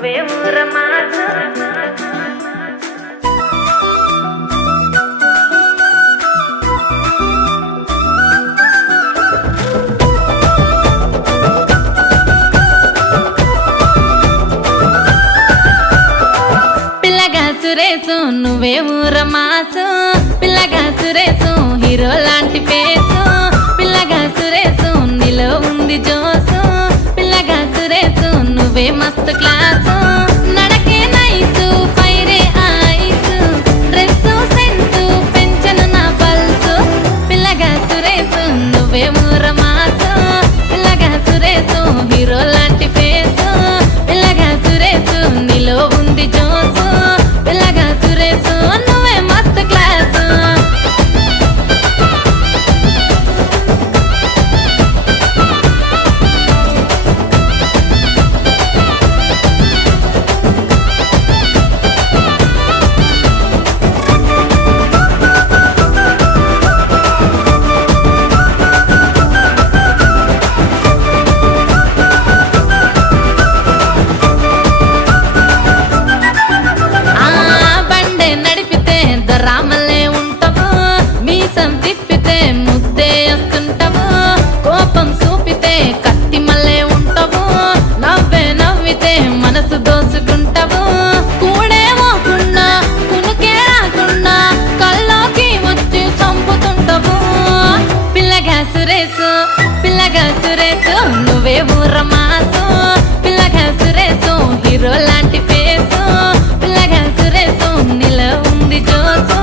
నువ్వే ఊరమాట పిల్లగా సురేసు నువ్వే ఊరమాసు పిల్లగా సురేసు హీరో లాంటి ఫేసు పిల్లగా సురేసు నీలో ఉంది జోసు పిల్లగా సురేసు నువ్వే మస్తు క్లాసు నడకే నైసు పైరే ఐసు డ్రెస్సు సెన్సు పెంచను నా పల్సు పిల్లగా సురేసు నువ్వే ఊరమాసు పిల్లగా సురేసు హీరో లాంటి ఫేసు పిల్లగా సురేసు నీలో ఉంది జోసు పిల్లగా సురేసు నువ్వే మస్తు క్లాసు రామల్లే ఉంటావు మీసం తిప్పితే ముద్దే వస్తుంటావు కోపం చూపితే కత్తి మల్లే ఉంటావు నవ్వే నవ్వితే మనసు దోసుకుంటావు కూడేమోకుండా కునుకే రాకుండా కల్లోకి వచ్చి చంపుతుంటావు పిల్లగా సురేసు పిల్లగా సురేసు నువ్వే ఊరమాసు పిల్లగా సురేసు హీరో లాంటి ఫేసు పిల్లగా సురేసు నీలో ఉంది జోసు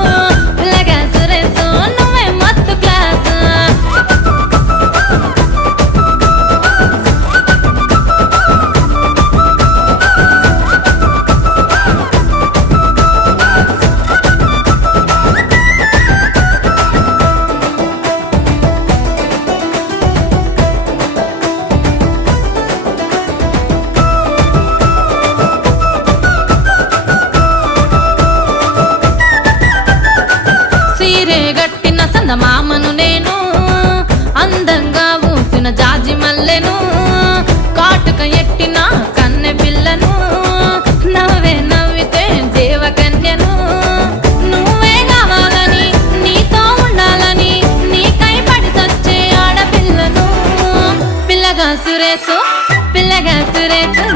పిల్లగా సురేసు నువ్వే మత్తు క్లాసు సీరే గట్టిన సందమామను నేను అందంగా ఊసిన జాజి మల్లెను కాటుక ఎట్టిన కన్నె పిల్లను నవ్వే నవ్వితే దేవకన్యను నువ్వే కావాలని నీతో ఉండాలని నీకై పడి సచ్చే ఆడపిల్లను పిల్లగా సురేసు పిల్లగా సురేసు